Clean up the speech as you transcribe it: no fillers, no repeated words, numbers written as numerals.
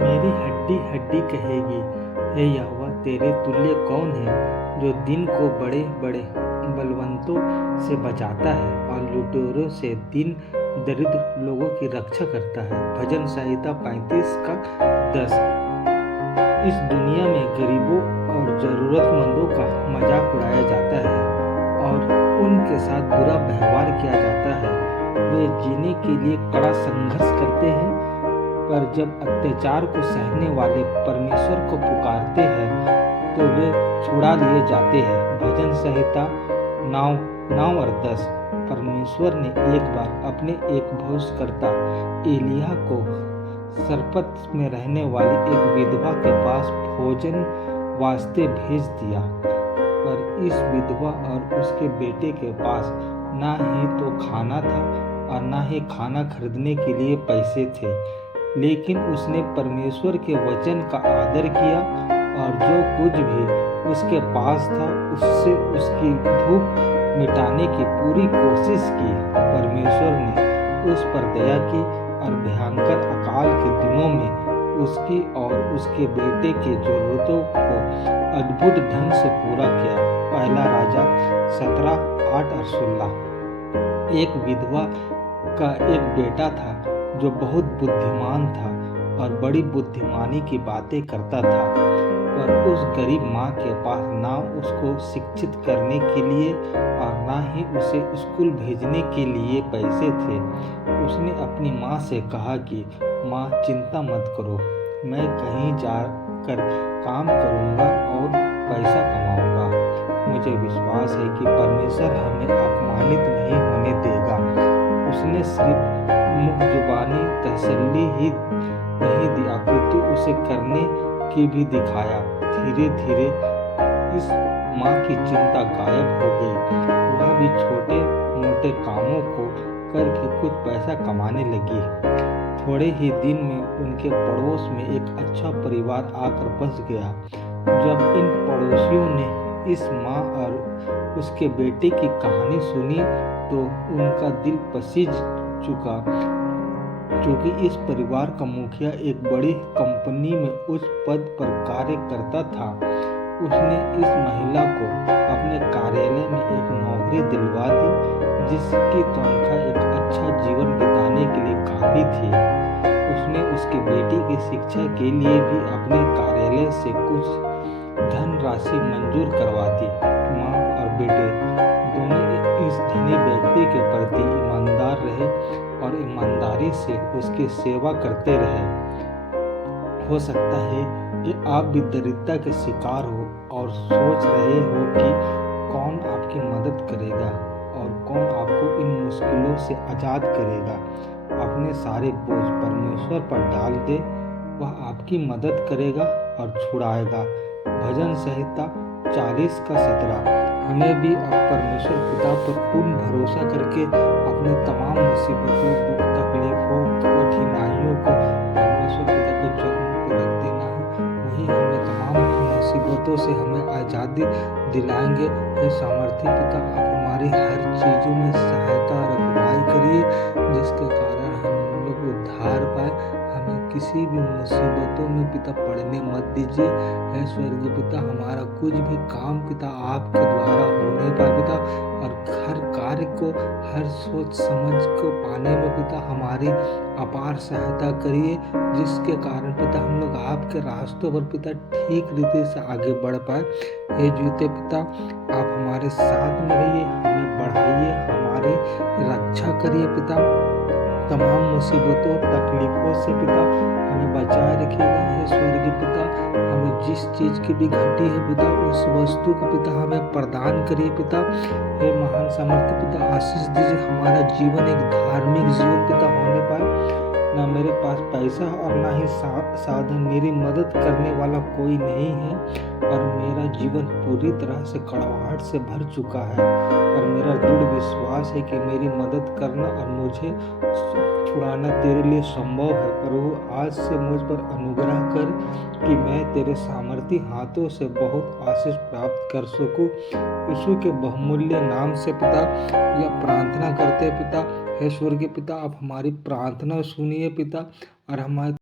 मेरी हड्डी हड्डी कहेगी, हे यहोवा तेरे तुल्य कौन है, जो दिन को बड़े बड़े बलवंतों से बचाता है और लुटेरों से दीन दरिद्र लोगों की रक्षा करता है। भजन संहिता 35 का 10। इस दुनिया में गरीबों और जरूरतमंदों का मजाक उड़ाया जाता है और उनके साथ बुरा व्यवहार किया जाता है। वे जीने के लिए कड़ा संघर्ष करते हैं, पर जब अत्याचार को सहने वाले परमेश्वर को पुकारते हैं तो वे छुड़ा लिए जाते हैं। भजन संहिता 9 और 10। परमेश्वर ने एक बार अपने एक भविष्यवक्ता एलिय्याह को सरपत में रहने वाली एक विधवा के पास भोजन वास्ते भेज दिया, पर इस विधवा और उसके बेटे के पास ना ही तो खाना था और ना ही खाना खरीदने के लिए पैसे थे। लेकिन उसने परमेश्वर के वचन का आदर किया और जो कुछ भी उसके पास था उससे उसकी भूख मिटाने की पूरी कोशिश की। परमेश्वर ने उस पर दया की और भयंकर अकाल के दिनों में उसकी और उसके बेटे की जरूरतों को अद्भुत ढंग से पूरा किया। पहला राजा 17:8 और 16। एक विधवा का एक बेटा था जो बहुत बुद्धिमान था और बड़ी बुद्धिमानी की बातें करता था, पर उस गरीब माँ के पास ना उसको शिक्षित करने के लिए और ना ही उसे स्कूल भेजने के लिए पैसे थे। उसने अपनी माँ से कहा कि माँ, चिंता मत करो, मैं कहीं जाकर काम करूँगा और पैसा कमाऊँगा। मुझे विश्वास है कि परमेश्वर हमें अपमानित नहीं होने देगा। उसने सिर्फ मुँह जुबानी तसल्ली ही नहीं दी, अपितु उसे करने की भी दिखाया। धीरे धीरे इस माँ की चिंता गायब हो गई। वह भी छोटे मोटे कामों को करके कुछ पैसा कमाने लगी। थोड़े ही दिन में उनके पड़ोस में एक अच्छा परिवार आकर बस गया। जब इन पड़ोसियों ने इस माँ और उसके बेटे की कहानी सुनी तो उनका दिल पसीज चुका। क्योंकि इस परिवार का मुखिया एक बड़ी कंपनी में उच्च पद पर कार्य करता था। उसने इस महिला को अपने कार्यालय में एक नौकरी दिलवा दी, जिसकी तनख्वाह एक अच्छा जीवन बिताने के लिए काफी थी। उसने उसके बेटी की शिक्षा के लिए भी अपने कार्यालय से कुछ धनराशि मंजूर करवा दी। माँ और बेटे दोनों इस धनी व्यक्ति के प्रति ईमानदार रहे और ईमानदारी से उसकी सेवा करते रहे। हो सकता है कि आप भी दरिद्रता के शिकार हो और सोच रहे हो कि कौन आपकी मदद करेगा और कौन आपको इन मुश्किलों से आज़ाद करेगा। अपने सारे बोझ परमेश्वर पर डाल दे, वह आपकी मदद करेगा और छुड़ाएगा। भजन संहिता 40 का 17। हमें भी अब परमेश्वर पिता पर पूर्ण भरोसा करके अपने तमाम मुसीबतों, दुख, तकलीफों, कठिनाइयों को परमेश्वर पिता के चरणों पर रख देना है। वही हमें तमाम मुसीबतों से हमें आज़ादी दिलाएंगे। हे सामर्थी पिता, आप हमारी हर चीज़ों में सहायता और अगुवाई करिए, जिसके कारण हम लोग उद्धार पाए। हमें किसी भी मुसीबतों में पिता पड़ने मत दीजिए। हे स्वर्गीय पिता, हमारा कुछ भी काम पिता आपके द्वारा होने पाए पिता, और हर कार्य को, हर सोच समझ को पाने में पिता हमारी अपार सहायता करिए, जिसके कारण पिता हम लोग आपके रास्तों पर पिता ठीक रीति से आगे बढ़ पाए। हे जीते पिता, आप हमारे साथ में रहिए, हमें बढ़ाइए, हमारी रक्षा करिए पिता। तमाम मुसीबतों, तकलीफों से पिता हमें बचाए रखिएगा। हे स्वर्गीय पिता, हमें जिस चीज़ की भी घटी है पिता, उस वस्तु को पिता हमें प्रदान करिए पिता। हे महान सामर्थ्य पिता, आशीष दीजिए। हमारा जीवन एक धार्मिक जीवन पिता होने पाए। ना मेरे पास पैसा और ना ही साधन, मेरी मदद करने वाला कोई नहीं है और मेरा जीवन पूरी तरह से कड़वाहट से भर चुका है। और मेरा दृढ़ विश्वास है कि मेरी मदद करना और मुझे छुड़ाना तेरे लिए संभव है। प्रभु, आज से मुझ पर अनुग्रह कर कि मैं तेरे सामर्थी हाथों से बहुत आशीष प्राप्त कर सकूं। यीशु के बहुमूल्य नाम से पिता यह प्रार्थना करते पिता। हे स्वर्गीय पिता, आप हमारी प्रार्थना सुनिए पिता और हमारे